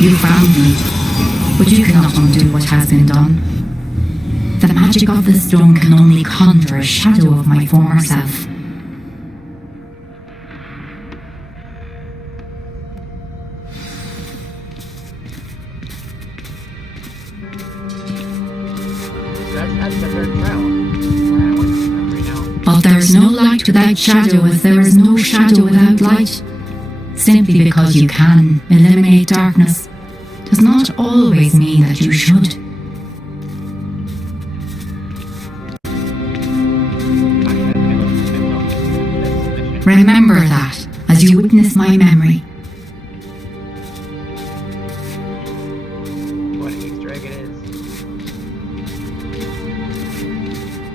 You found me, but you cannot undo what has been done. The magic of the stone can only conjure a shadow of my former self. That's the third trial. Where I want to remember now. But there is no light without shadow, as there is no shadow without light. Simply because you can eliminate darkness does not always mean that you should. Remember that as you witness my memory. What an Easter egg it is.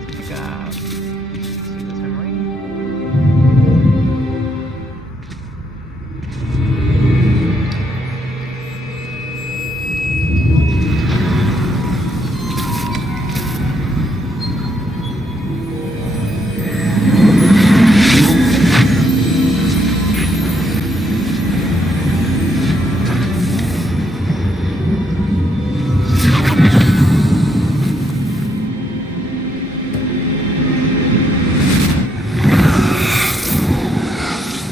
Let's pick up. See this memory.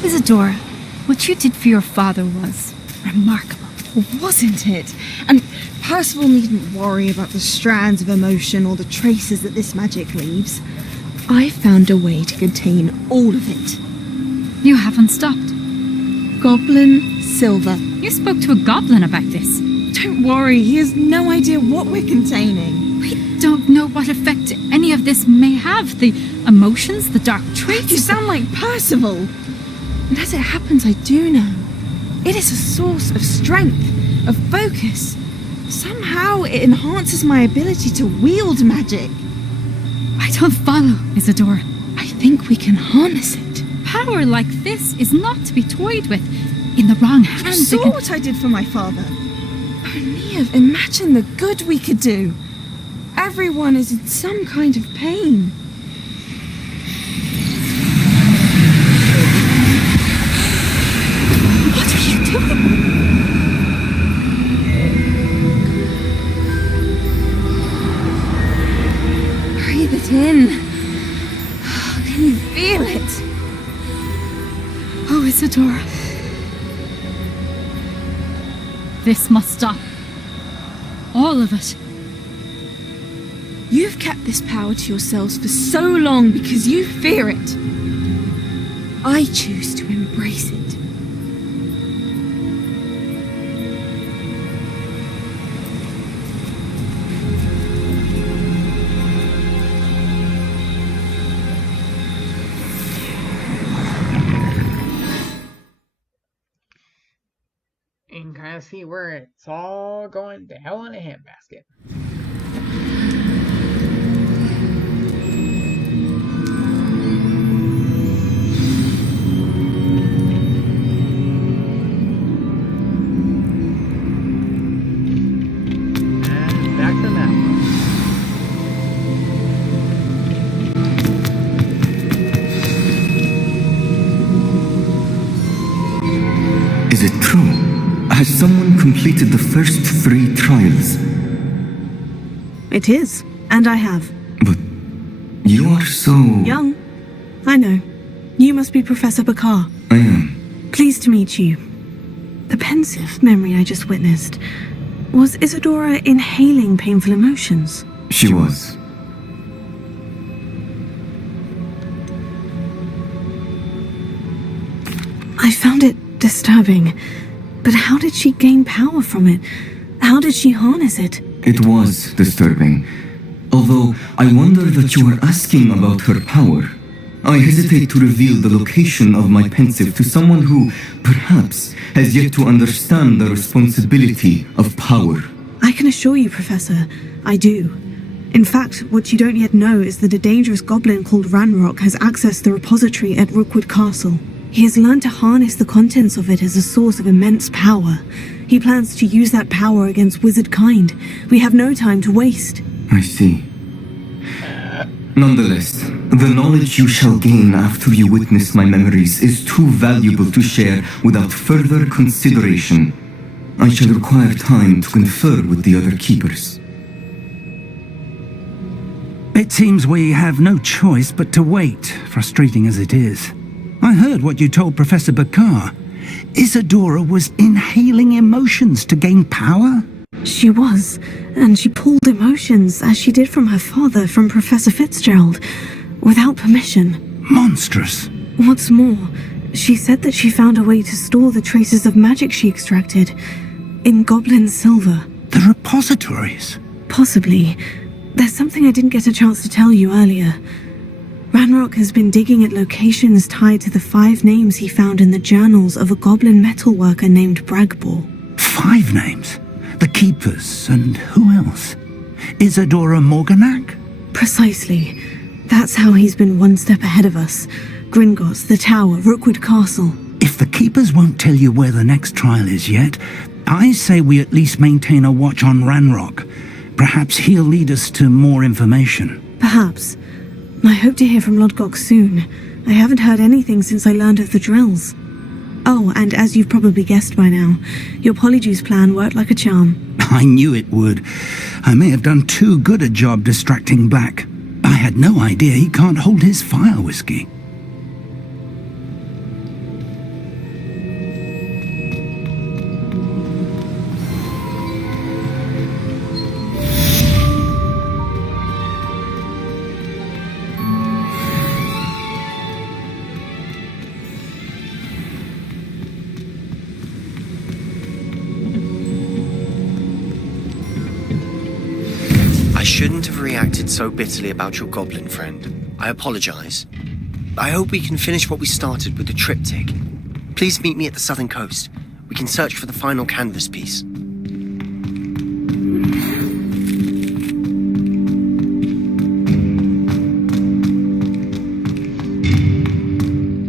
Isadora, what you did for your father was remarkable, wasn't it? And Percival needn't worry about the strands of emotion or the traces that this magic leaves. I found a way to contain all of it. You haven't stopped. Goblin Silver. You spoke to a goblin about this. Don't worry, he has no idea what we're containing. We don't know what effect any of this may have. The emotions, the dark traits. You sound like Percival. And as it happens, I do know. It is a source of strength, of focus. Somehow it enhances my ability to wield magic. I don't follow, Isadora. I think we can harness it. Power like this is not to be toyed with. In the wrong hands, you saw what I did for my father. Oh, Neve, imagine the good we could do. Everyone is in some kind of pain. What are you doing? Breathe it in. Can you feel it? Oh, Isadora. This must stop. All of it. You've kept this power to yourselves for so long because you fear it. I choose to embrace it. And kind of see where it's all going to hell in a handbasket. And back to that one. Is it true? Has someone completed the first 3 trials? It is, and I have. But you are so... Young. I know. You must be Professor Bakar. I am. Pleased to meet you. The pensive memory I just witnessed. Was Isadora inhaling painful emotions? She was. I found it disturbing. But how did she gain power from it? How did she harness it? It was disturbing. Although I wonder that you are asking about her power. I hesitate to reveal the location of my pensive to someone who, perhaps, has yet to understand the responsibility of power. I can assure you, Professor, I do. In fact, what you don't yet know is that a dangerous goblin called Ranrock has accessed the repository at Rookwood Castle. He has learned to harness the contents of it as a source of immense power. He plans to use that power against wizard kind. We have no time to waste. I see. Nonetheless, the knowledge you shall gain after you witness my memories is too valuable to share without further consideration. I shall require time to confer with the other keepers. It seems we have no choice but to wait, frustrating as it is. I heard what you told Professor Bakar. Isadora was inhaling emotions to gain power? She was, and she pulled emotions, as she did from her father, from Professor Fitzgerald, without permission. Monstrous. What's more, she said that she found a way to store the traces of magic she extracted in goblin silver. The repositories? Possibly. There's something I didn't get a chance to tell you earlier. Ranrock has been digging at locations tied to the 5 names he found in the journals of a goblin metalworker named Bragbor. 5 names? The Keepers, and who else? Isadora Morganac? Precisely. That's how he's been one step ahead of us. Gringotts, the Tower, Rookwood Castle. If the Keepers won't tell you where the next trial is yet, I say we at least maintain a watch on Ranrock. Perhaps he'll lead us to more information. Perhaps. I hope to hear from Lodgok soon. I haven't heard anything since I learned of the drills. Oh, and as you've probably guessed by now, your Polyjuice plan worked like a charm. I knew it would. I may have done too good a job distracting Black. I had no idea he can't hold his fire whiskey. I shouldn't have reacted so bitterly about your goblin friend. I apologize. I hope we can finish what we started with the triptych. Please meet me at the southern coast. We can search for the final canvas piece.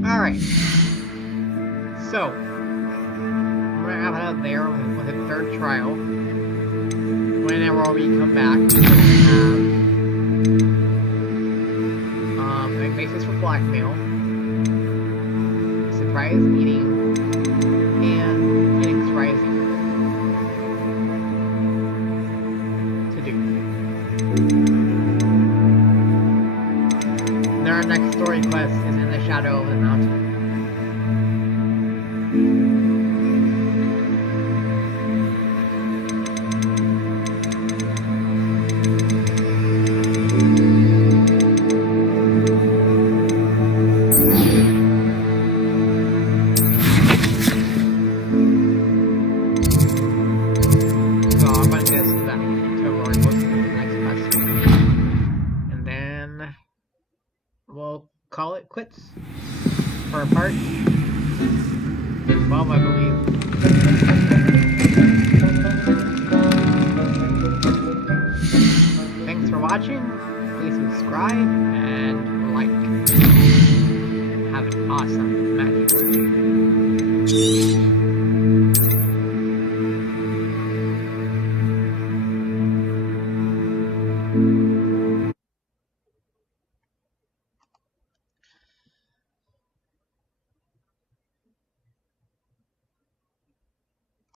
Alright. So, we're gonna have it out there with the 3rd trial. Whenever we come back, we're gonna have it makes us for blackmail, surprise meeting, and Phoenix Rising to do. And our next story quest is in the shadow of the mountain. Call it quits for a part. Well, I believe. Thanks for watching. Please subscribe and like. Have an awesome magic day.